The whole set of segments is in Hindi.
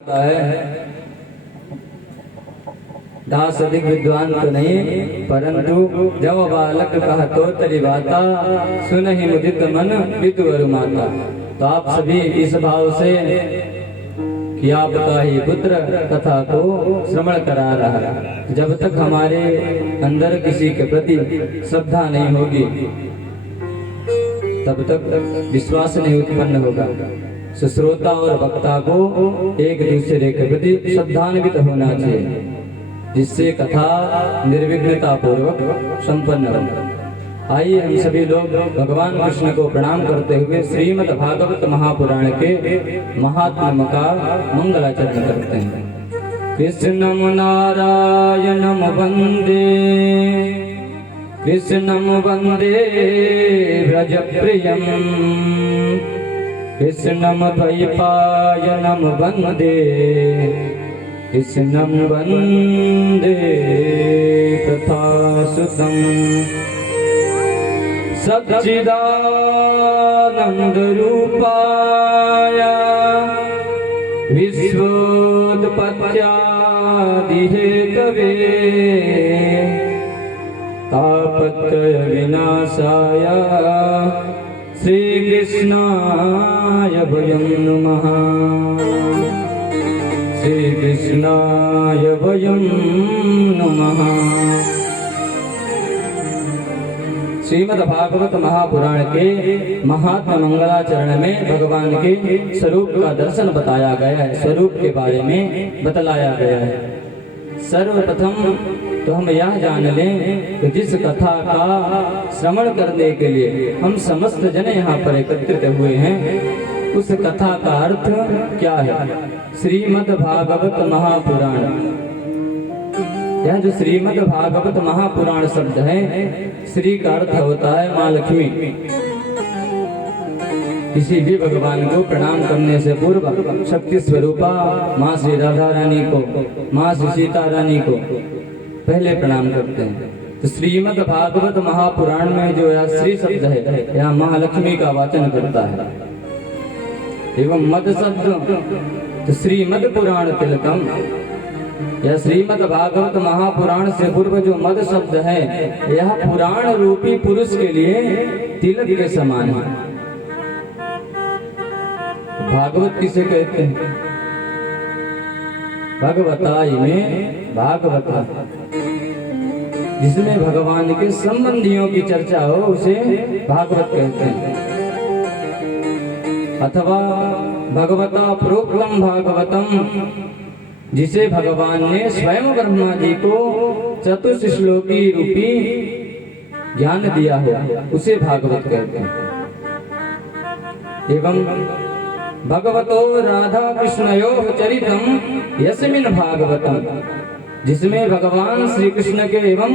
है। दास अधिक विद्वान तो नहीं, परंतु जब बालक कहा तो तरी बाता, सुन ही मुदित मन विदुर माता। तो आप सभी इस भाव से कि आपका ही पुत्र कथा को श्रवण करा रहा है। जब तक हमारे अंदर किसी के प्रति श्रद्धा नहीं होगी तब तक विश्वास नहीं उत्पन्न होगा। श्रोता और वक्ता को एक दूसरे के प्रति श्रद्धान्वित होना चाहिए, जिससे कथा निर्विघ्नता पूर्वक संपन्न हो। आइए हम सभी लोग भगवान कृष्ण को प्रणाम करते हुए श्रीमद् भागवत महापुराण के महात्म्य का मंगलाचरण करते हैं। कृष्णम नारायणम वंदे, कृष्णम वंदे व्रजप्रियम, कृष्णम द्वैपायनम वंदे, कृष्णं वंदे कथासुतं। सच्चिदानंद रूपाय विश्वोत्पत्त्यादि हेतवे, तापत्रय विनाशाय श्री कृष्णाय वयं नमः, श्री कृष्णाय वयं नमः। श्रीमद् भागवत महापुराण के महात्म्य मंगलाचरण में भगवान के स्वरूप का दर्शन बताया गया है, स्वरूप के बारे में बतलाया गया है। सर्वप्रथम तो हम यह जान लें कि जिस कथा का श्रवण करने के लिए हम समस्त जन यहाँ पर एकत्रित हुए हैं, उस कथा का अर्थ क्या है। श्रीमद् भागवत महापुराण, यह जो श्रीमद् भागवत महापुराण शब्द है, श्री का अर्थ होता है माँ लक्ष्मी। किसी भी भगवान को प्रणाम करने से पूर्व शक्ति स्वरूपा माँ श्री राधा रानी को, माँ श्री सीता रानी को पहले प्रणाम करते हैं। तो श्रीमद् भागवत महापुराण में जो यह श्री शब्द है, यह महालक्ष्मी का वाचन करता है। एवं मद शब्द तो श्रीमद् पुराण तिलकम, यह श्रीमद् भागवत महापुराण से पूर्व जो मद शब्द है, यह पुराण रूपी पुरुष के लिए तिलक के समान है। भागवत किसे कहते हैं? भगवताई में भागवता, जिसमें भगवान के संबंधियों की चर्चा हो उसे भागवत कहते हैं। अथवा भगवता प्रोक्तम भागवतम, जिसे भगवान ने स्वयं ब्रह्मा जी को चतुश्लोकी रूपी ज्ञान दिया हो, उसे भागवत कहते हैं। एवं भगवतो राधा कृष्णयोः चरितम यस्मिन् भागवतम, जिसमें भगवान श्री कृष्ण के एवं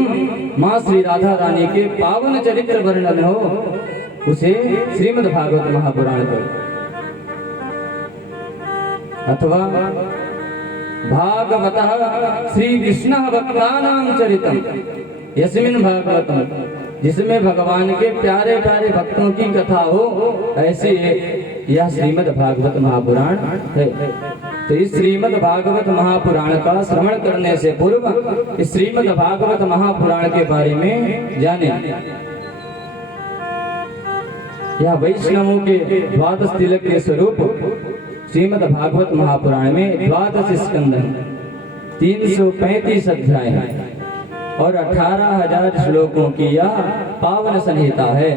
माँ श्री राधा रानी के पावन चरित्र वर्णन हो, उसे श्रीमद् भागवत महापुराण कहते। अथवा भागवतः श्री कृष्ण भक्तानां चरितम यस्मिन् भागवतम, जिसमें भगवान के प्यारे प्यारे भक्तों की कथा हो, ऐसे यह श्रीमद् भागवत महापुराण है। तो इस श्रीमद् भागवत महापुराण का श्रवण करने से पूर्व इस श्रीमद् भागवत महापुराण के बारे में जाने। यह वैष्णवों के द्वादश तिलक के स्वरूप श्रीमद् भागवत महापुराण में द्वादश स्कंद हैं, 335 अध्याय हैं और 18,000 श्लोकों की यह पावन संहिता है,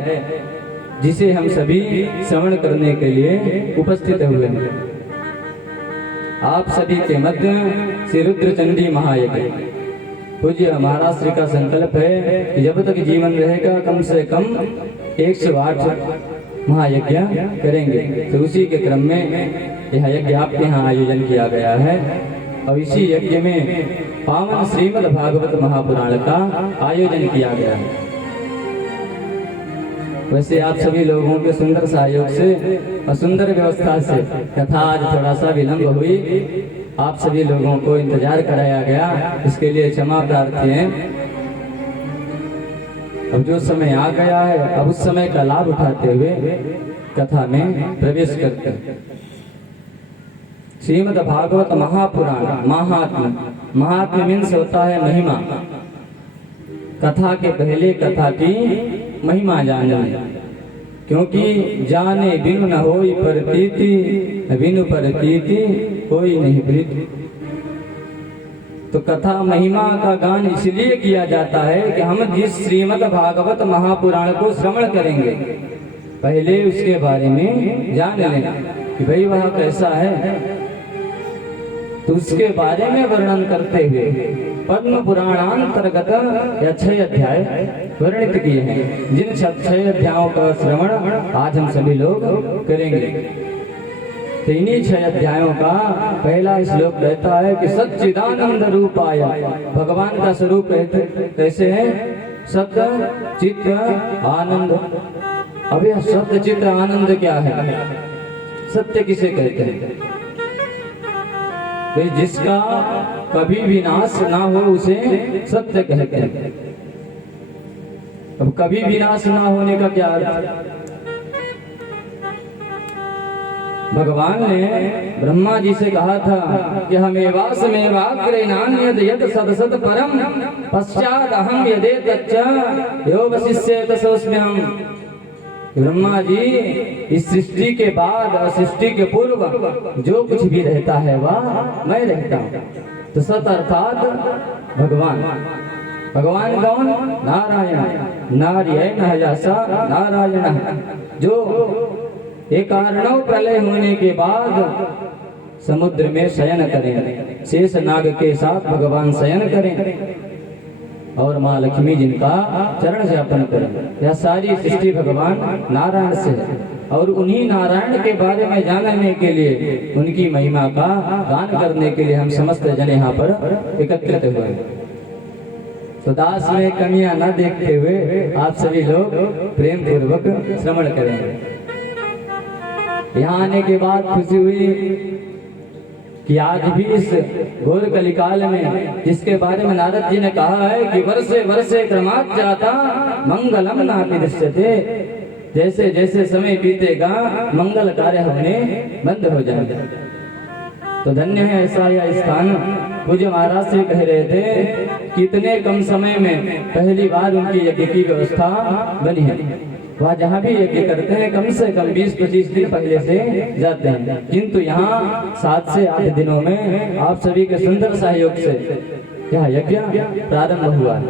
जिसे हम सभी श्रवण करने के लिए उपस्थित हुए हैं। आप सभी के मध्य श्री रुद्रचंडी महायज्ञ, पूज्य महाराज श्री का संकल्प है कि जब तक जीवन रहेगा कम से कम 108 महायज्ञ करेंगे। तो उसी के क्रम में यह यज्ञ आपके यहाँ आयोजन किया गया है और इसी यज्ञ में पावन श्रीमद् भागवत महापुराण का आयोजन किया गया है। वैसे आप सभी लोगों के सुंदर सहयोग से और सुंदर व्यवस्था से कथा आज थोड़ा सा विलंब हुई, आप सभी लोगों को इंतजार कराया गया, इसके लिए क्षमा प्रार्थी हैं। अब जो समय आ गया है, अब उस समय का लाभ उठाते हुए कथा में प्रवेश करते हैं। श्रीमद् भागवत महापुराण महात्म्य। महात्म्य मीन्स होता है महिमा, कथा के पहले कथा की महिमा जानना, क्योंकि जाने बिनु न होई प्रतीति, बिनु प्रतीति कोई नहीं प्रीति। तो कथा महिमा का गान इसलिए किया जाता है कि हम जिस श्रीमद् भागवत महापुराण को श्रवण करेंगे पहले उसके बारे में जान लेना कि भाई वह कैसा है, तो उसके बारे में वर्णन करते हुए पद्म पुराणांतर्गत या 6 अध्याय वर्णित किए हैं, जिन 6 अध्यायों का श्रवण आज हम सभी लोग करेंगे। तो इन्हीं 6 अध्यायों का पहला श्लोक कहता है कि सच्चिदानंद रूपाय, भगवान का स्वरूप कैसे है? सत्य चित्त आनंद। अब यह सत्य चित्त आनंद क्या है? सत्य किसे कहते हैं? जिसका कभी विनाश ना हो उसे सत्य कहते हैं। अब कभी विनाश ना होने का क्या अर्थ? भगवान ने ब्रह्मा जी से कहा था कि हमेवास में वाग्रे नान्यद यद सदसत परम पश्चात अहम यदे तच्च यो वशिष्येत सोऽस्म्यहम्। ब्रह्मा जी, इस सृष्टि के बाद और सृष्टि के पूर्व जो कुछ भी रहता है वह मैं रहता हूँ। तो सत अर्थात भगवान। भगवान कौन? नारायण। नारायण हयासा नारायण, जो एक कारणों प्रलय होने के बाद समुद्र में शयन करें, शेष नाग के साथ भगवान शयन करें और माँ लक्ष्मी जिनका चरण से अर्पण करें। यह सारी सृष्टि भगवान नारायण से है और उन्हीं नारायण के बारे में जानने के लिए, उनकी महिमा का गान करने के लिए हम समस्त जन यहाँ पर एकत्रित हुए। तो दास में कमियां न देखते हुए आप सभी लोग प्रेम पूर्वक श्रवण करेंगे। यहाँ आने के बाद खुशी हुई कि आज भी इस घोर कलिकाल में जिसके बारे में नारद जी ने कहा है कि वर्षे वर्षे क्रमात् जाता मंगलम नापि दृश्यते, जैसे जैसे समय बीतेगा मंगल कार्य होने बंद हो जाएगा। तो धन्य है ऐसा यह स्थान। पूज्य महाराज से कह रहे थे कि इतने कम समय में पहली बार उनकी यज्ञ की व्यवस्था बनी है। वह जहाँ भी यज्ञ करते हैं कम से कम 20-25 दिन पहले से जाते हैं, किंतु यहाँ 7 से 8 दिनों में आप सभी के सुंदर सहयोग से यह यज्ञ प्रारंभ हुआ है।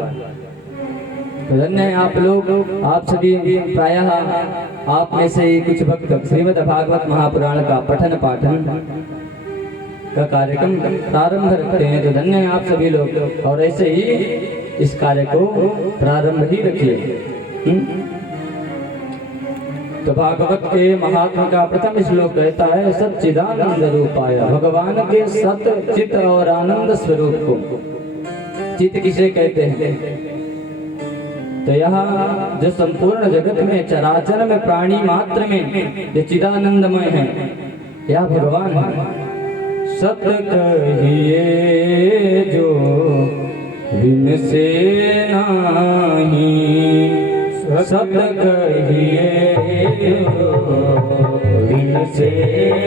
तो धन्य है आप लोग, आप सभी प्रायः आप में से ही कुछ भक्त श्रीमद् भागवत महापुराण का पठन पाठन का कार्यक्रम प्रारंभ रखते हैं। तो धन्य है आप सभी लोग, और ऐसे ही इस कार्य को प्रारंभ ही रखिए। तो भागवत के महात्मा का प्रथम श्लोक कहता है सच्चिदानंद रूपाय, भगवान के सत चित और आनंद स्वरूप को। चित किसे कहते हैं? तो यह जो संपूर्ण जगत में चराचर में प्राणी मात्र में जो चिदानंदमय है यह भगवान है। सत्य कहिए जो बिन से नाही, सत्य कहिए बिन से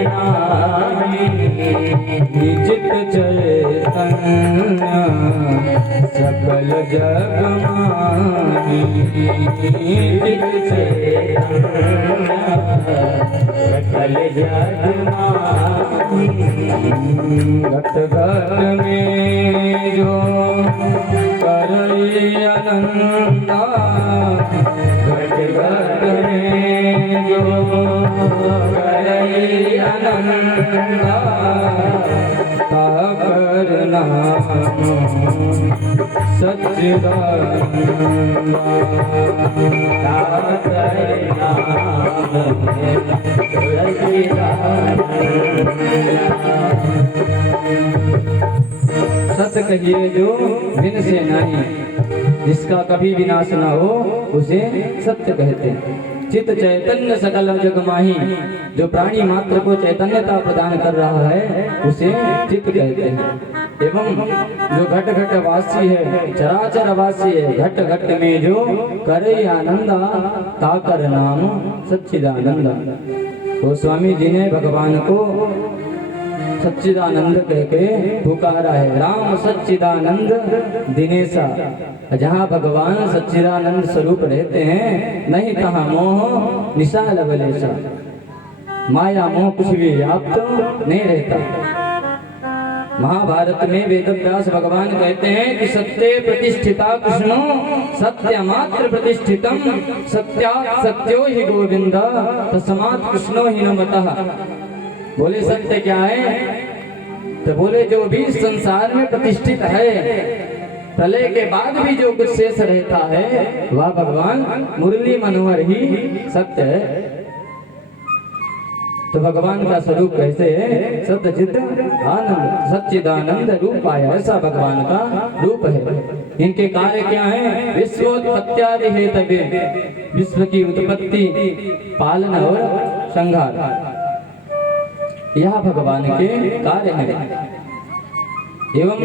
नाही, चित चैतन्य सकल जग माही, चित चैतन्य सकल जग माही। घट घट में जो करई अनंता, घट घट में जो करई अनंता, ता करना सच्चिदानंद, ता करना सत्य कहिए जो भिन्न से नहीं, जिसका कभी विनाश न हो उसे सत्य कहते हैं। चित चैतन्य सकल जग माही, जो प्राणी मात्र को चैतन्यता प्रदान कर रहा है उसे चित्त कहते हैं। एवं जो घट घट वासी है, चराचर वासी है, घट घट में जो करे आनंदा, ताकर नाम सच्चिदानंद। तो स्वामी जी ने भगवान को सच्चिदानंद कह के पुकारा है। राम सच्चिदानंद दिनेशा, जहाँ भगवान सच्चिदानंद स्वरूप रहते हैं नहीं तहाँ मोह निशाल बलेशा, माया मोह कुछ भी व्याप्त नहीं रहता। महाभारत में वेदव्यास भगवान कहते हैं कि सत्य प्रतिष्ठिता कृष्णो सत्य मात्र प्रतिष्ठितम, सत्यात् सत्यो ही गोविंद तस्मात् कृष्णो ही न मतः। बोले सत्य क्या है? तो बोले जो भी संसार में प्रतिष्ठित है, प्रलय के बाद भी जो कुछ शेष रहता है वह भगवान मुरली मनोहर ही सत्य है। तो भगवान का स्वरूप कैसे है? सत्यचित आनंद सच्चिदानंद रूप आया, ऐसा भगवान का रूप है। इनके कार्य क्या है? विश्वोत्पत्त्यादि हेतवे, विश्व की उत्पत्ति, पालन और संहार, यह भगवान के कार्य है। एवं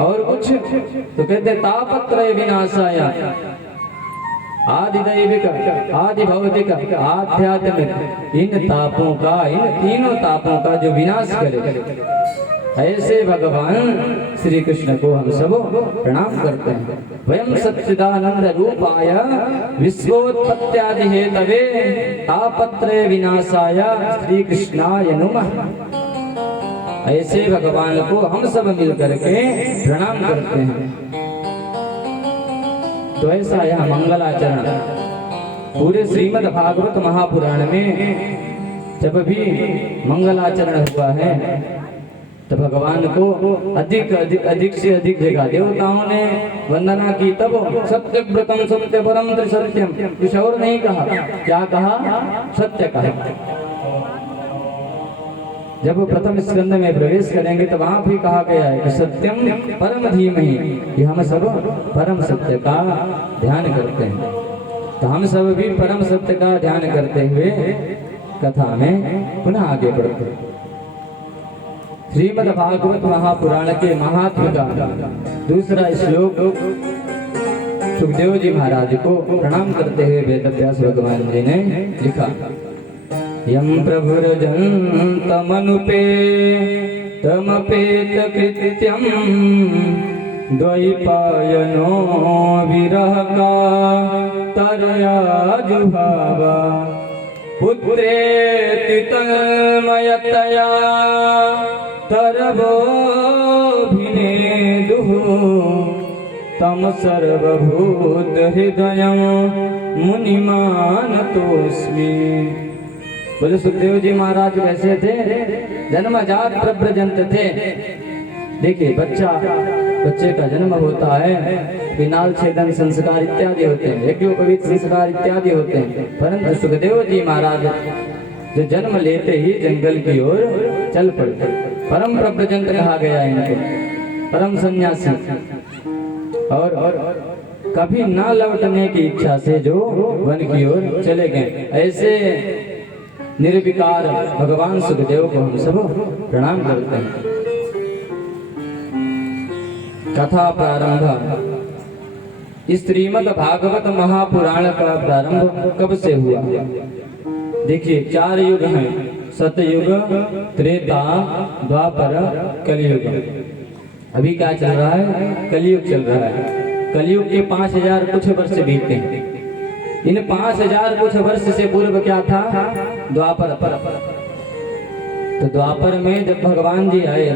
और कुछ तो कहते तापत्रय विनाशाय, आदि दैविक, आदि भौतिक, आध्यात्मिक, इन तापों का, इन तीनों तापों का जो विनाश करे, ऐसे भगवान श्री कृष्ण को हम सब प्रणाम करते हैं। वयम सच्चिदानंद रूपाय विश्वोत्पत्त्यादि हेतवे तापत्रय विनाशाय श्री कृष्णाय नमः। ऐसे भगवान को हम सब मिलकर के प्रणाम करते हैं। तो ऐसा यह मंगलाचरण पूरे श्रीमद् भागवत महापुराण में जब भी मंगलाचरण हुआ है तो भगवान को अधिक से अधिक जगह देवताओं ने वंदना की। तब सत्य व्रतम सत्य परम त्रिसत्यम, कुछ और नहीं कहा। क्या कहा? सत्य कहा। जब प्रथम स्कंद में प्रवेश करेंगे तो वहां भी कहा गया है कि सत्यम परम धीमहि, कि हम सब परम सत्य का ध्यान करते हैं। तो हम सब भी परम सत्य का ध्यान करते हुए कथा में पुनः आगे बढ़ते हैं। श्रीमद् भागवत महापुराण के महात्म का दूसरा श्लोक सुखदेव जी महाराज को प्रणाम करते हुए वेदव्यास भगवान जी ने लिखा। यम प्रभुरजन्तमनुपे तमपेत कृत्यम द्वैपायनो विरह का तरया जुभावा पुत्रेति तन्मयतया तरवोभिनेदुः तम सर्वभूत हृदयं मुनिमानतोऽस्मि। बोले सुखदेव जी महाराज कैसे थे? जन्मजात प्रव्रजंत थे। देखिए बच्चे का जन्म होता है, पिनाल छेदन संस्कार इत्यादि होते हैं, यज्ञोपवीत संस्कार इत्यादि होते हैं, परंतु सुखदेव जी महाराज जो जन्म लेते ही जंगल की ओर चल पड़ते। परम प्रव्रजंत कहा गया इनको, परम सन्यासी, और कभी न लौटने की इच्छा से जो वन की ओर चले गए। ऐसे निर्विकार भगवान सुखदेव को हम सब प्रणाम करते हैं। कथा प्रारंभ। इस श्रीमद् भागवत महापुराण का प्रारंभ कब से हुआ? देखिए 4 युग हैं, सतयुग, त्रेता, द्वापर, कलयुग। अभी क्या चल रहा है? कलयुग चल रहा है। कलयुग के 5000 कुछ वर्ष बीते हैं। इन 5000 कुछ वर्ष से पूर्व क्या था? द्वापर। तो द्वापर में जब भगवान जी आए,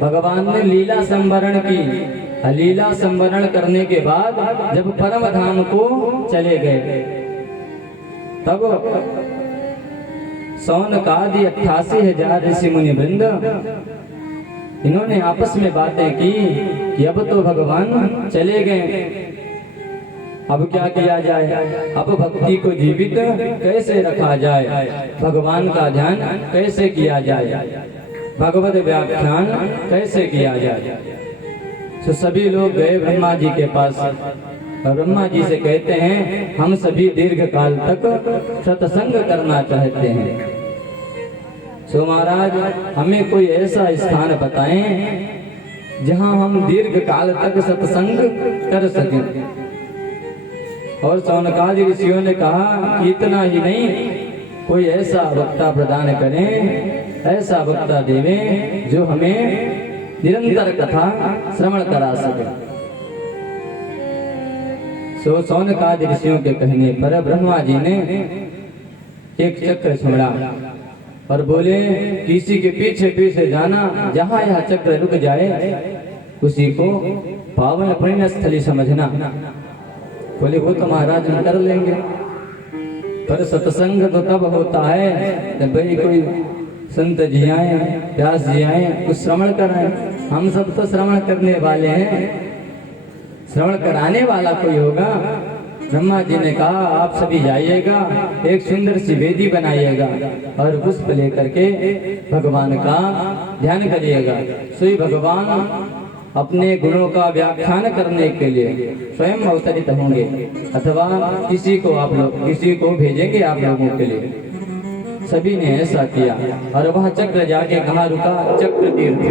भगवान ने लीला संवरण की। लीला संवरण करने के बाद जब परम धाम को चले गए, तब सौनकादि 88,000 ऋषि मुनि वृंद इन्होंने आपस में बातें की कि अब तो भगवान चले गए, अब क्या किया जाए? अब भक्ति को जीवित कैसे रखा जाए? भगवान का ध्यान कैसे किया जाए? भगवत व्याख्यान कैसे किया जाए? तो सभी लोग गए ब्रह्मा जी के पास और ब्रह्मा जी से कहते हैं हम सभी दीर्घ काल तक सत्संग करना चाहते हैं। सो महाराज हमें कोई ऐसा स्थान बताएं जहां हम दीर्घ काल तक सत्संग कर सकें। और सौनकादि ऋषियों ने कहा कि इतना ही नहीं, कोई ऐसा वक्ता प्रदान करें ऐसा वक्ता देवे जो हमें निरंतर कथा श्रवण करा सके। सो सौनकादि ऋषियों के कहने पर ब्रह्मा जी ने एक चक्र छोड़ा और बोले किसी के पीछे पीछे जाना, जहां यह चक्र रुक जाए उसी को पावन पुण्य स्थली समझना। बोले वो तो महाराज हम कर लेंगे, पर सत्संग तो तब होता है जब भाई कोई संत जी आए, व्यास जी आए, कुछ श्रवण कराए। हम सब तो श्रवण करने वाले हैं, श्रवण कराने वाला कोई होगा। ब्रह्मा जी ने कहा आप सभी जाइएगा, एक सुंदर सी वेदी बनाइएगा और पुष्प लेकर के भगवान का ध्यान करिएगा। सोई भगवान अपने गुणों का व्याख्यान करने के लिए स्वयं अवतरित होंगे, अथवा किसी को भेजेंगे आप लोगों के लिए। सभी ने ऐसा किया और वह चक्र जाके कहाँ रुका? चक्र तीर्थ,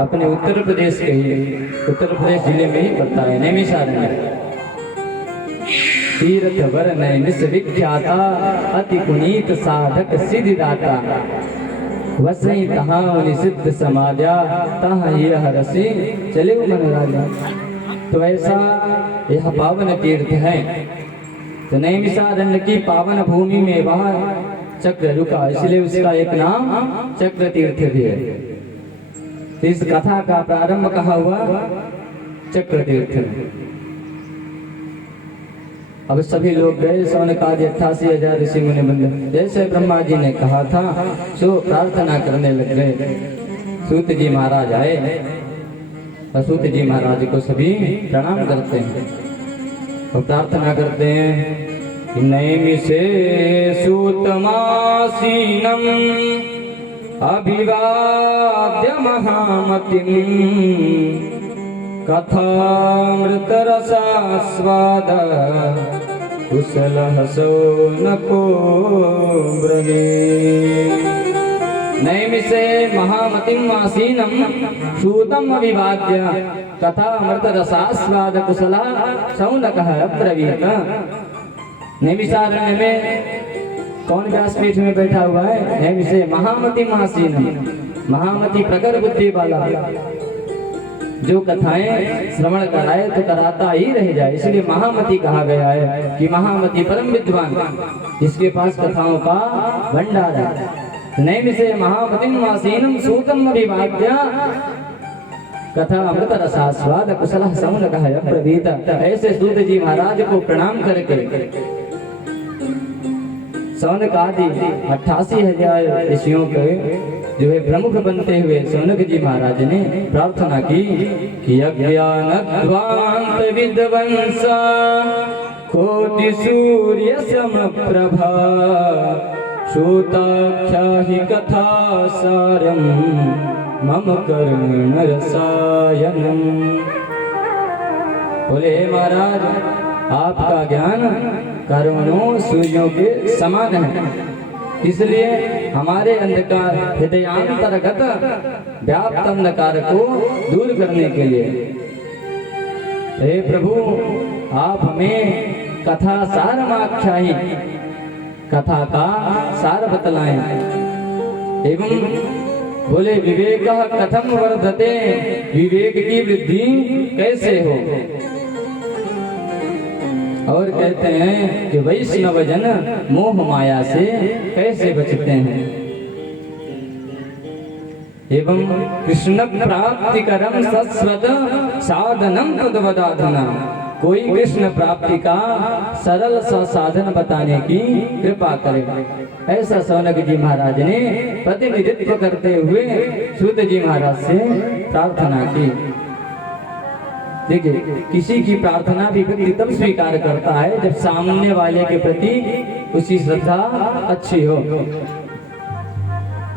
अपने उत्तर प्रदेश के ही, उत्तर प्रदेश जिले में ही पड़ता है, नैमिषारण्य। तीर्थ वर्ण विख्याता, अति पुनीत साधक सिद्धिदाता, वसई तहाँ सिद्ध समाजा, तहाँ यह रसी चले मन राजा। तो ऐसा यह पावन तीर्थ है। तो नैमिषारण्य की पावन भूमि में वह चक्र रुका, इसलिए उसका एक नाम चक्र तीर्थ भी है। तो इस कथा का प्रारंभ कहाँ हुआ? चक्र तीर्थ। अब सभी लोग गए, सौनकादि 88,000 ऋषि मुनि बंधु जैसे ब्रह्मा जी ने कहा था सो प्रार्थना करने लग गए। सूत जी महाराज आए और सूत जी महाराज को सभी प्रणाम करते हैं और प्रार्थना करते हैं। नैमिषे सूतमासीनम अभिवाद्य महामतिम, कथामृत रसास्वाद कुशलः शौनको ब्रवे। नैमिषे महामतिम आसीनम सूतम अभिवाद्य कथामृत रसास्वाद कुशलः शौनकः ब्रवीत। नैमिषारण्य में कौन व्यासपीठ में बैठा हुआ है? नैमिषे महामतिम आसीनम, महामति प्रखर बुद्धि वाला, जो कथाएं श्रवण कराए तो कराता ही रह जाए, इसलिए महामति कहा गया है कि महामति परम विद्वान, जिसके पास कथाओं का भंडार है। नैमिषे महामतिम आसीनम सूतम अभिवाद्य कथा अमृत रसास्वाद कुशलः शौनकः ब्रवीत। ऐसे सूत जी महाराज को प्रणाम करके शौनक आदि 88,000 ऋषियों के जो है प्रमुख बनते हुए शौनक जी महाराज ने प्रार्थना की कि अज्ञानध्वांत विद्वंसा कोटि सूर्य समप्रभा, श्रोताख्या हि कथा सारम मम कर्ण रसायनम। बोले महाराज आपका ज्ञान करोड़ों सूर्यों के समान है, इसलिए हमारे अंधकार हृदयांतर्गत व्याप्त अंधकार को दूर करने के लिए हे प्रभु आप हमें कथा सारमाख्यायी, कथा का सार बतलाएं। एवं बोले विवेक कथम वर्धते, विवेक की वृद्धि कैसे हो। और कहते हैं कि वैष्णव जन मोह माया से कैसे बचते हैं। एवं कृष्ण प्राप्ति करम सस्वत साधनम तद्वदाधना, कोई कृष्ण प्राप्ति का सरल सा साधन बताने की कृपा करे। ऐसा शौनक जी महाराज ने प्रतिनिधित्व करते हुए सूत जी महाराज से प्रार्थना की। देखिए किसी की प्रार्थना भी व्यक्ति तब स्वीकार करता है जब सामने वाले के प्रति उसकी श्रद्धा अच्छी हो।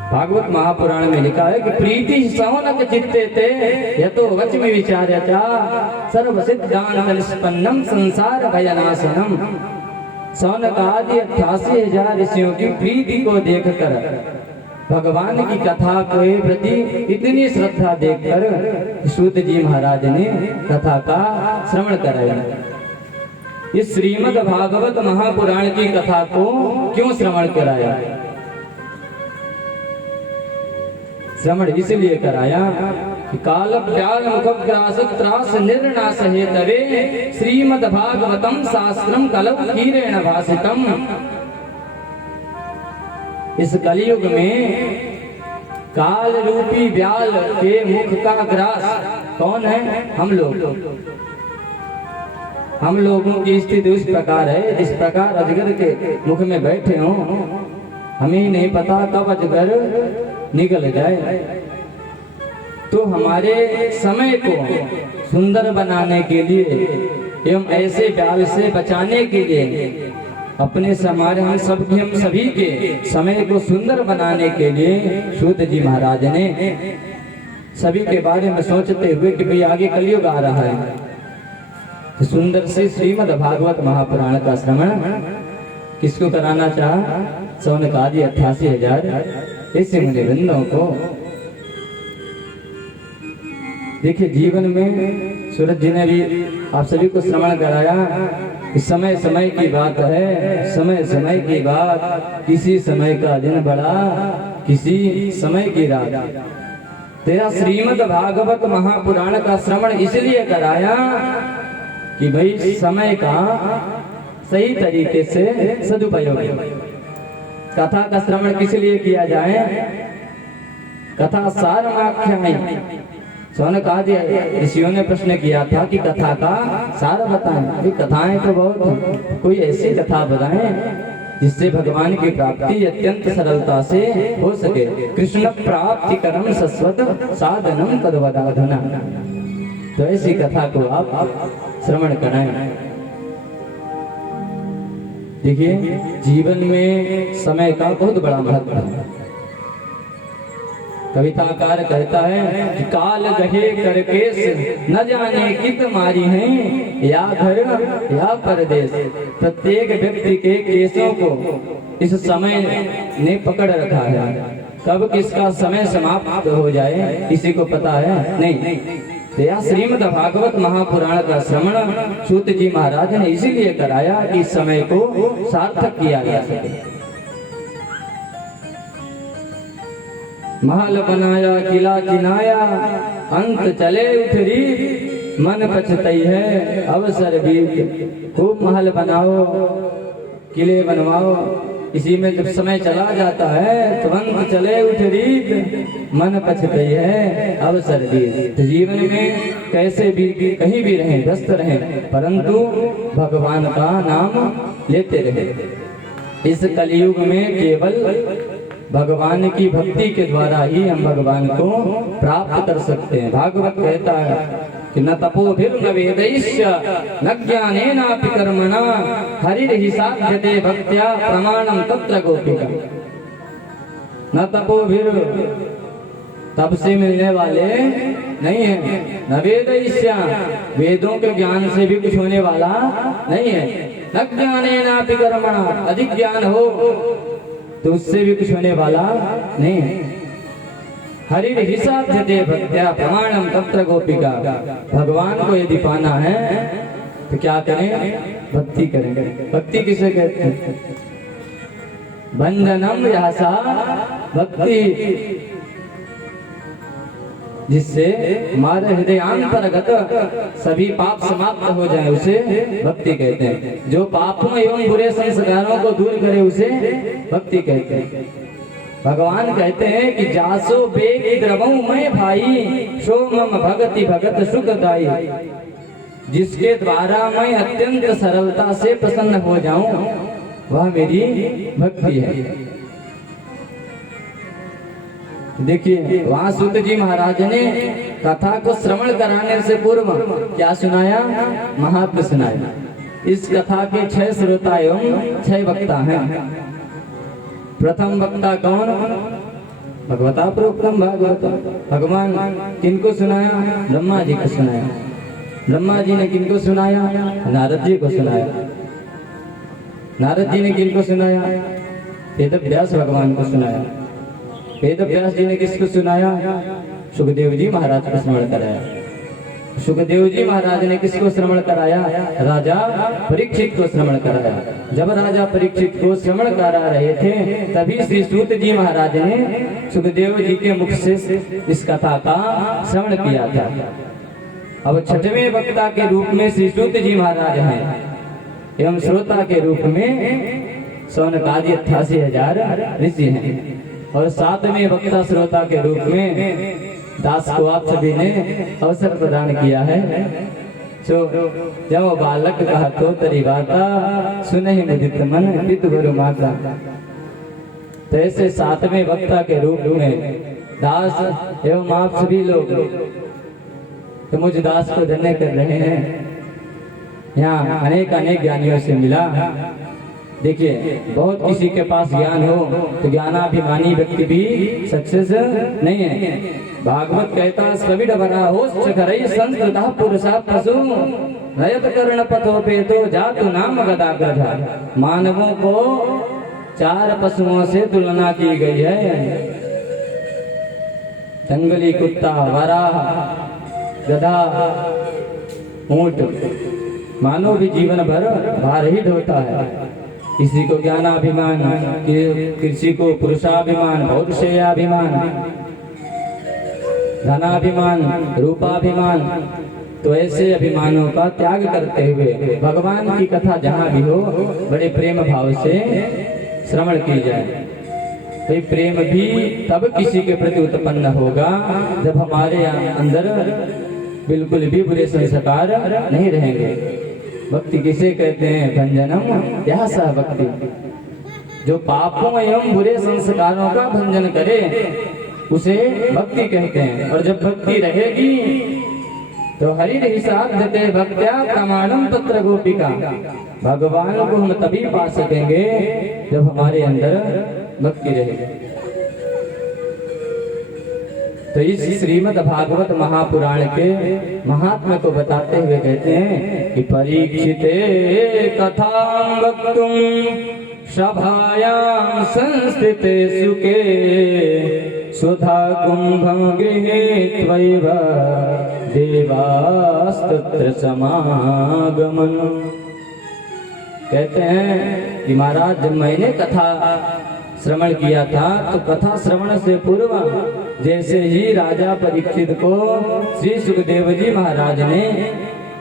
भागवत महापुराण में लिखा है कि प्रीति शौनक चित्ते ते यतो वचमि विचार्यता सर्व सिद्धांत निष्पन्नम संसार भयनाशनम। शौनक आदि 88,000 ऋषियों की प्रीति को देखकर, भगवान की कथा के प्रति इतनी श्रद्धा देखकर सूत जी महाराज ने कथा का श्रवण कराया। इस श्रीमद् भागवत महापुराण की कथा को क्यों श्रवण कराया? श्रवण इसलिए कराया कि काल व्याल मुखग्रास त्रास निर्नाश हेतवे श्रीमद् भागवतम शास्त्रम कलव कीरेण भासितम। इस कलयुग में काल रूपी व्याल के मुख का ग्रास कौन है? हम लोग। हम लोगों की स्थिति उस प्रकार है जिस प्रकार अजगर के मुख में बैठे हो, हमें नहीं पता कब अजगर निकल जाए। तो हमारे समय को सुंदर बनाने के लिए एवं ऐसे व्याल से बचाने के लिए अपने समाज हम सभी के समय को सुंदर बनाने के लिए सूत जी महाराज ने सभी के बारे में सोचते हुए कि भाई आगे कलयुग आ रहा है, तो सुंदर से श्रीमद् भागवत महापुराण का श्रवण किसको कराना चाहा? सौनकादि 88,000 ऐसे मुनिवृंदों को। देखिए जीवन में सूरज जी ने भी आप सभी को श्रवण कराया। समय समय की बात है, समय समय की बात, किसी समय का दिन बड़ा, किसी समय की रात। तेरा श्रीमद् भागवत महापुराण का श्रवण इसलिए कराया कि भाई समय का सही तरीके से सदुपयोग। कथा का श्रवण किस लिए किया जाए? कथा सारमाख्यायी। सौनक आदि ऋषियों ने प्रश्न किया था कि कथा का सार बताएं। कथाएं तो बहुत, कोई ऐसी कथा बताएं जिससे भगवान की प्राप्ति अत्यंत सरलता से हो सके। कृष्ण प्राप्ति करम सस्वत साधनम तद्वदाधना। तो ऐसी कथा को आप श्रवण कराएं। देखिए जीवन में समय का बहुत बड़ा महत्व है। कविताकार कहता है कि काल गहे करकेश न जाने कित मारी हैं, या घर या परदेश। प्रत्येक व्यक्ति के केसों को इस समय ने पकड़ रखा है। कब किसका समय समाप्त हो जाए किसी को पता है नहीं। तो यह श्रीमद् भागवत महापुराण का श्रवण सूत जी महाराज ने इसीलिए कराया कि समय को सार्थक किया जा सके। महल बनाया किला चिनाया, अंत चले उठरी मन पछतई है अवसर बीत। खूब महल बनाओ, किले बनवाओ, इसी में जब समय चला जाता है तो अंत चले उठरी मन पछतई है अवसर बीत। जीवन में कैसे भी कहीं भी रहें, व्यस्त रहें, परंतु भगवान का नाम लेते रहे। इस कलयुग में केवल भगवान की भक्ति के द्वारा ही हम भगवान को प्राप्त कर सकते हैं। भागवत कहता है कि न तपोभिर्न वेदैश्च न ज्ञानेनापि कर्मणा हरिर्हि साध्यते भक्त्या प्रमाणं तत्र गोपिका। न तपोभिर तप से मिलने वाले नहीं है, न वेदैश्च वेदों के ज्ञान से भी कुछ होने वाला नहीं है, न ज्ञानेनापि कर्मणा अधिक ज्ञान हो तो उससे भी कुछ होने वाला नहीं है। हरिर्हि साध्यते भक्त्या प्रमाणम तत्र गोपिका। भगवान को यदि पाना है तो क्या करें? भक्ति करें। भक्ति किसे कहते हैं? बंधनम यासा भक्ति, जिससे हमारे हृदयांतर्गत सभी पाप समाप्त हो जाए उसे भक्ति कहते हैं। जो पापों एवं बुरे संस्कारों को दूर करे उसे भक्ति कहते हैं। भगवान कहते हैं कि जासो बेग द्रवऊ मैं भाई, सो मम भगति भगत सुखदाई। जिसके द्वारा मैं अत्यंत सरलता से प्रसन्न हो जाऊं वह मेरी भक्ति है। देखिए वहां सूत जी महाराज ने कथा को श्रवण कराने से पूर्व क्या सुनाया? महात्म्य सुनाया। इस कथा के 6 श्रोता एवं 6 वक्ता हैं। प्रथम वक्ता कौन? भगवता प्रोक्तम भागवत। भगवान किनको सुनाया? ब्रह्मा जी को सुनाया। ब्रह्मा जी ने किनको सुनाया? नारद जी को सुनाया। नारद जी ने किनको सुनाया? वेद व्यास भगवान को सुनाया। वेद व्यास जी ने किसको सुनाया? सुखदेव जी महाराज को स्मरण कराया। सुखदेव जी महाराज ने किसको श्रवण कराया? राजा परीक्षित को श्रवण कराया। जब राजा परीक्षित को श्रवण करा रहे थे तभी श्री सूत जी महाराज ने सुखदेव जी के मुख से इस कथा का श्रवण किया था। अब छठवें वक्ता के रूप में श्री सूत जी महाराज हैं एवं श्रोता के रूप में सौनकादि 88,000 ऋषि हैं और सातवें वक्ता श्रोता के रूप में दास को आप सभी ने अवसर प्रदान किया है। जो जब बालक कहा तो तरी बाता सुनहि मुदित मन पितु गुरु माता। तो ऐसे सातवें वक्ता के रूप में दास एवं आप सभी लोग तो मुझ दास को धन्य कर रहे हैं। यहाँ अनेक ज्ञानियों से मिला। देखिए बहुत किसी के पास ज्ञान हो तो ज्ञानाभिमानी व्यक्ति भी सक्सेस नहीं है। भागवत कहता सविड बना हो चकरई संस्कृता पुरुषा पशु रयत कर्ण पथो पे तो जातु नाम गदाग्रधा। मानवों को 4 पशुओं से तुलना की गई है। जंगली कुत्ता, वराह, गधा, ऊंट मानो भी जीवन भर भार ही ढोता है। किसी को ज्ञानाभिमान, किसी को पुरुषाभिमान, पौरुषेयाभिमान, धनाभिमान, रूपाभिमान। तो ऐसे अभिमानों का त्याग करते हुए भगवान की कथा जहाँ भी हो बड़े प्रेम भाव से श्रवण की जाए। तो प्रेम भी तब किसी के प्रति उत्पन्न होगा जब हमारे अंदर बिल्कुल भी बुरे संस्कार नहीं रहेंगे। भक्ति किसे कहते हैं? भंजनम यह सह भक्ति। जो पापों एवं बुरे संस्कारों का भंजन करे उसे भक्ति कहते हैं। और जब भक्ति रहेगी तो हरि हिसाबते भक्त्या प्रमाणम तत्र गोपिका। भगवान को हम तभी पा सकेंगे जब हमारे अंदर भक्ति रहेगी। तो इस श्रीमद् भागवत महापुराण के महात्मा को बताते हुए कहते हैं कि परीक्षिते कथां वक्तुं सभायां संस्थिते सुके सुधा कुंभं गृहीत्वैव देवास्तत्र समागमन्। कहते हैं कि महाराज जब मैंने कथा श्रवण किया था तो कथा श्रवण से पूर्व जैसे ही राजा परीक्षित को श्री सुखदेव जी महाराज ने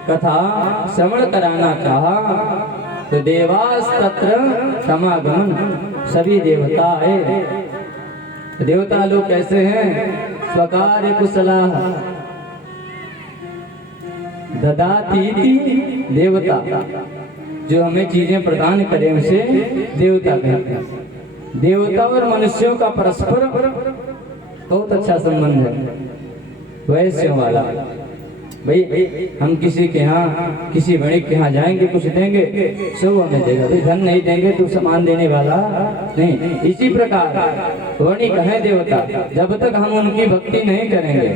कथा श्रवण कराना चाहा तो देवास तत्र समागमन, सभी देवता आए। देवता लोग कैसे हैं? स्वकार्य कुशला ददातीति देवता, जो हमें चीजें प्रदान करें उसे देवता कहते हैं। देवता और मनुष्यों का परस्पर बहुत अच्छा संबंध है, वैश्यों वाला। भाई हम किसी के यहाँ, किसी वणिक के यहाँ जाएंगे, कुछ देंगे सब हमें देगा। भाई धन नहीं देंगे तो सामान देने वाला नहीं। इसी प्रकार वणिक है देवता, जब तक हम उनकी भक्ति नहीं करेंगे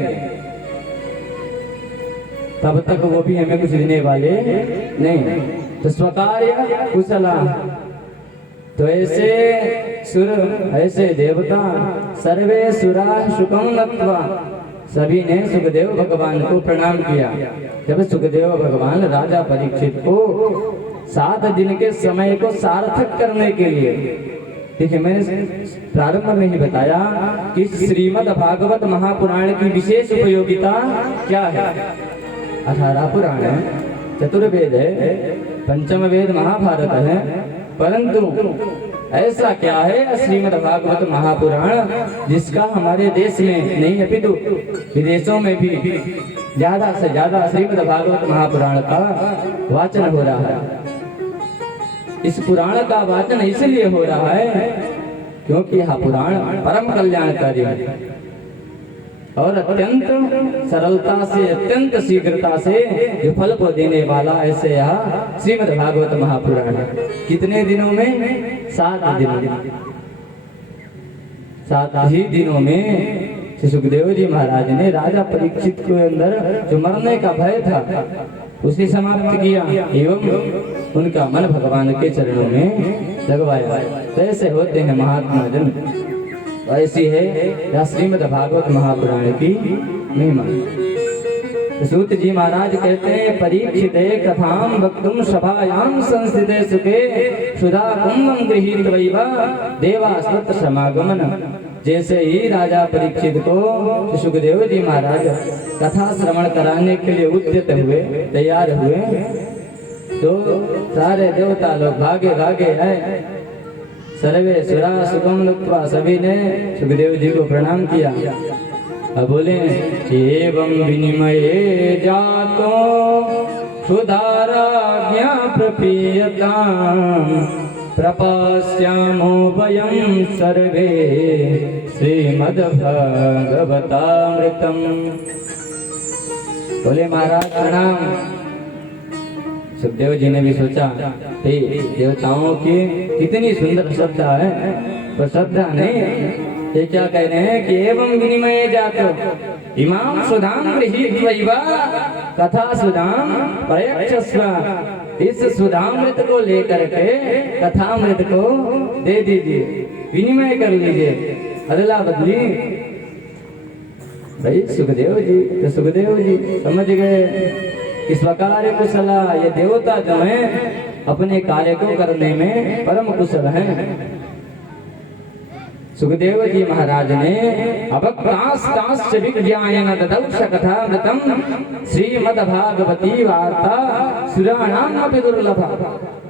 तब तक वो भी हमें कुछ देने वाले नहीं। तो स्वकार्य कुशला, तो ऐसे सुर, ऐसे देवता सर्वे सुरा शुकम नत्वा, सभी ने सुखदेव भगवान को प्रणाम किया। जब सुखदेव भगवान राजा परीक्षित को 7 दिन के समय को सार्थक करने के लिए, देखिए मैंने प्रारंभ में ही बताया कि श्रीमद् भागवत महापुराण की विशेष उपयोगिता क्या है। 18 पुराण है, चतुर्वेद है, पंचम वेद महाभारत है, परंतु ऐसा क्या है श्रीमद् भागवत महापुराण जिसका हमारे देश में नहीं अपितु विदेशों में भी ज्यादा से ज्यादा श्रीमद् भागवत महापुराण का वाचन हो रहा है। इस पुराण का वाचन इसलिए हो रहा है क्योंकि यह पुराण परम कल्याणकारी है और अत्यंत सरलता से, अत्यंत शीघ्रता से जो फल को देने वाला ऐसे यह श्रीमद् भागवत महापुराण है। कितने दिनों में? 7 दिनों। 7 ही दिनों में श्री सुखदेव जी महाराज ने राजा परीक्षित के अंदर जो मरने का भय था उसे समाप्त किया एवं उनका मन भगवान के चरणों में लगवाया। कैसे होते हैं महात्मा जन, ऐसी है या श्रीमद् भागवत महापुराण की महिमा। तो सूत जी महाराज कहते हैं परीक्षिते कथाम वक्तुम सभायाम संस्थिते सुखे सुधा कुंभम गृहीत वैवा देवास्तुत समागमन। जैसे ही राजा परीक्षित को सुखदेव जी महाराज कथा श्रवण कराने के लिए उद्यत हुए, तैयार हुए, तो सारे देवता लोग भागे भागे आए। सर्वे सुरा सुगम लुप्त्वा, सभी ने सुखदेव जी को प्रणाम किया। अब बोले एवं विनिमय जातो सुधाराज्ञा प्रपीयता प्रपश्यामो वयं सर्वे श्रीमद्भागवतामृतम्। बोले महाराज प्रणाम। सुखदेव जी ने भी सोचा देवताओं की कितनी सुंदर श्रद्धा है, पर श्रद्धा नहीं, ये क्या कह रहे हैं कि एवं विनिमय जातो इमाम सुधाम गृहीत्वैवा कथा सुधाम प्रयच्छस्व। इस सुधामृत को लेकर के कथामृत को दे दीजिए, विनिमय कर लीजिए, अदला बदली। भाई सुखदेव जी तो सुखदेव जी समझ गए इस प्रकार कुशला, ये देवता जो है अपने कार्य को करने में परम कुशल हैं। सुखदेव जी महाराज ने अभक्तास्ताश्च विज्ञायन ददौष कथामृतम् श्रीमद्भागवती वार्ता सुराणामपि दुर्लभा।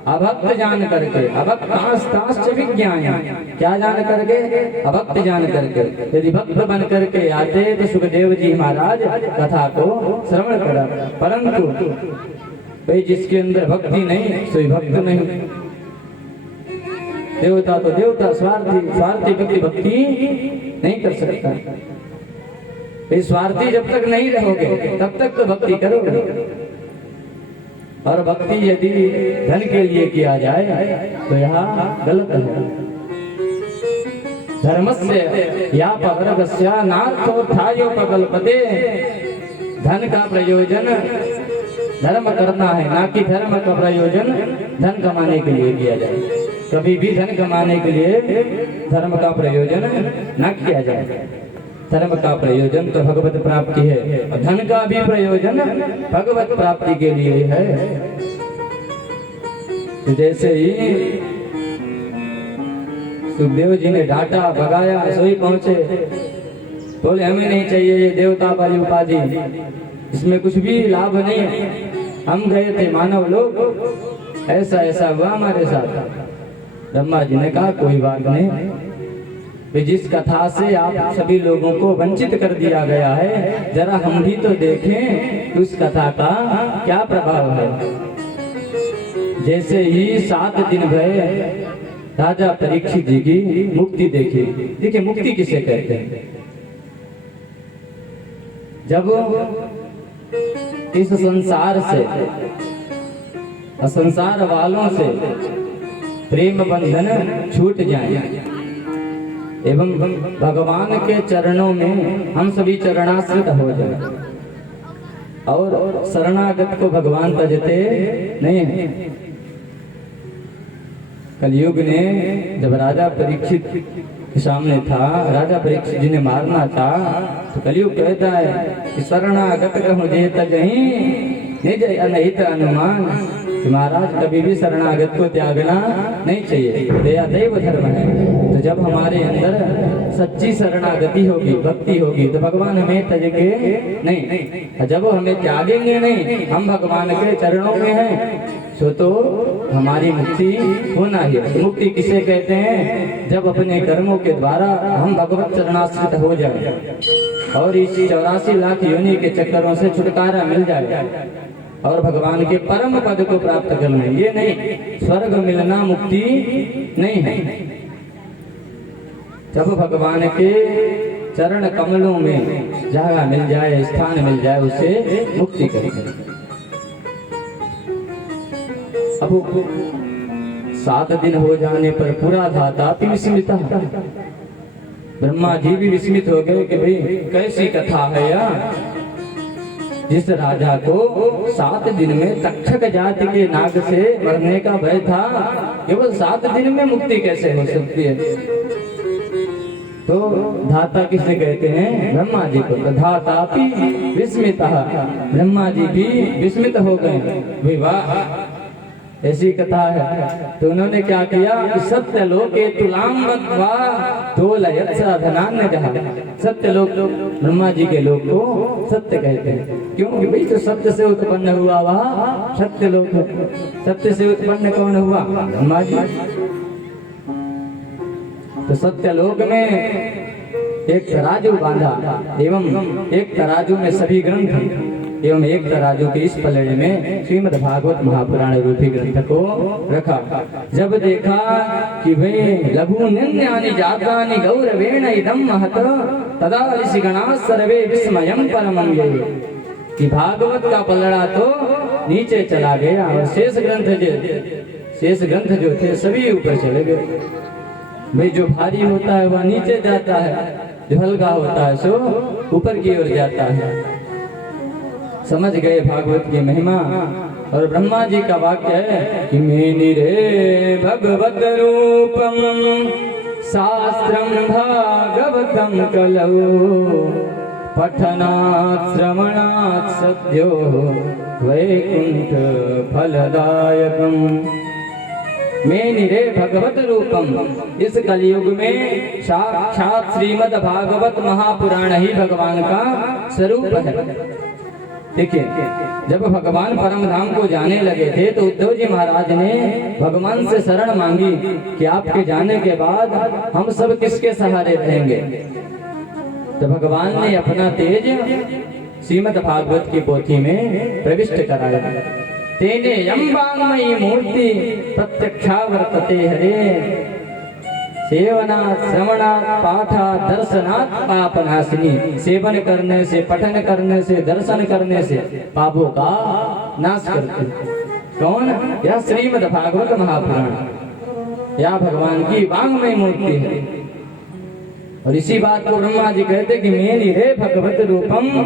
अभक्त जान करके, अभक्तास्ताश्च विज्ञायन, क्या जान करके? अभक्त जान करके। यदि भक्त बन करके आते तो सुखदेव जी महाराज कथा को श्रवण करा, परंतु भाई जिसके अंदर भक्ति नहीं सोई भक्त नहीं। देवता तो देवता, स्वार्थी स्वार्थी व्यक्ति भक्ति नहीं कर सकता। स्वार्थी जब तक नहीं रहोगे तब तक तो भक्ति करोगे। और भक्ति यदि धन के लिए किया जाए तो यहाँ गलत है। धर्मस्य या पवर्गस्य नार्थोत्थायोपकल्पते। धन का प्रयोजन धर्म करना है, ना कि धर्म का प्रयोजन धन कमाने के लिए किया जाए। कभी भी धन कमाने के लिए धर्म का प्रयोजन न किया जाए। धर्म का प्रयोजन तो भगवत प्राप्ति है, और धन का भी प्रयोजन भगवत प्राप्ति के लिए है। तो जैसे ही सुखदेव जी ने डांटा, भगाया, सोई पहुंचे, बोले हमें नहीं चाहिए ये देवता वाली उपाधि, इसमें कुछ भी लाभ नहीं है। हम गए थे मानव लोग, ऐसा ऐसा हुआ हमारे साथ। ब्रह्मा जी ने कहा कोई बात नहीं, जिस कथा से आप सभी लोगों को वंचित कर दिया गया है, जरा हम भी तो देखें कि उस कथा का क्या प्रभाव है। जैसे ही 7 दिन भये, राजा परीक्षित जी की मुक्ति देखी। देखिए मुक्ति किसे कहते हैं? जब इस संसार से, संसार वालों से प्रेम बंधन छूट जाए एवं भगवान के चरणों में हम सभी चरणाश्रित हो जाए, और शरणागत को भगवान तजते नहीं है। कलयुग ने जब राजा परीक्षित के सामने था, राजा परीक्षित जी ने मारना था, तो कलयुग कहता है कि शरणागत कहूँ जे तजहि निज अनहित अनुमान। कि महाराज कभी भी शरणागत को त्यागना नहीं चाहिए, दया दैव धर्म है। तो जब हमारे अंदर सच्ची शरणागति होगी, भक्ति होगी, तो भगवान हमें तजेंगे नहीं। जब हमें त्यागेंगे नहीं, हम भगवान के चरणों में हैं, सो तो हमारी मुक्ति होना ही। मुक्ति किसे कहते हैं? जब अपने कर्मों के द्वारा हम भगवत चरणाश्रित हो जाए और इस 84 लाख योनि के चक्करों से छुटकारा मिल जाए और भगवान के परम पद को प्राप्त कर लें। ये नहीं, स्वर्ग मिलना मुक्ति नहीं है। जब भगवान के चरण कमलों में जगह मिल जाए, स्थान मिल जाए, उसे मुक्ति करेंगे। अब 7 दिन हो जाने पर पूरा धाता भी विस्मित है। ब्रह्मा जी भी विस्मित हो गए कि भाई कैसी कथा है यार, जिस राजा को 7 दिन में तक्षक जाति के नाग से मरने का भय था, केवल 7 दिन में मुक्ति कैसे हो सकती है? तो धाता किसे कहते हैं? ब्रह्मा जी को। तो धातापि विस्मितः, ब्रह्मा जी भी विस्मित हो गए। विवाह ऐसी कथा है। तो उन्होंने क्या किया कि सत्य लोके तुलाम मत्वा तोलयत् साधनान्य कहा। सत्य लोक, ब्रह्मा जी के लोक को सत्य कहते हैं, क्योंकि भाई जो सत्य से उत्पन्न हुआ वह सत्य लोक है। सत्य से उत्पन्न कौन हुआ? ब्रह्मा जी। तो सत्य लोक में एक तराजू बांधा एवं एक तराजू में सभी ग्रंथ एवं एक तराजू के इस पलड़े में श्रीमद् भागवत महापुराण रूपी ग्रंथ को रखा। जब देखा कि वे लघु निन्यानि जातानि गौरवेण इदं महत तदा ऋषिगणा सर्वे विस्मयं परमं ये, कि भागवत का पलड़ा तो नीचे चला गया और शेष ग्रंथ जो थे सभी ऊपर चले गए। भाई जो भारी होता है वह नीचे जाता है, जो हल्का होता है सो ऊपर की ओर जाता है। समझ गए भागवत की महिमा। और ब्रह्मा जी का वाक्य है कि मेनिरे भगवत रूपम शास्त्रम भागवतम कलौ पठनात् श्रवणात् सद्यो वैकुंठ फलदायकम। मेनिरे भगवत रूपम, इस कलयुग में साक्षात श्रीमद् भागवत महापुराण ही भगवान का स्वरूप है। देखिए, जब भगवान परम धाम को जाने लगे थे तो उद्धव जी महाराज ने भगवान से शरण मांगी कि आपके जाने के बाद हम सब किसके सहारे रहेंगे। तो भगवान ने अपना तेज श्रीमद् भागवत की पोथी में प्रविष्ट कराया। तेने यम वाङ्मयी मूर्ति प्रत्यक्षा वर्तते हरे, सेवनात् श्रवणात् पाठात् दर्शनात् पापनाशिनी। सेवन करने से, पठन करने से, दर्शन करने से पापों का नाश करते। कौन? यह श्रीमद् भागवत महापुराण, यह भगवान की वाङ्मयी मूर्ति है। और इसी बात को ब्रह्मा जी कहते कि मेनिरे भगवत रूपम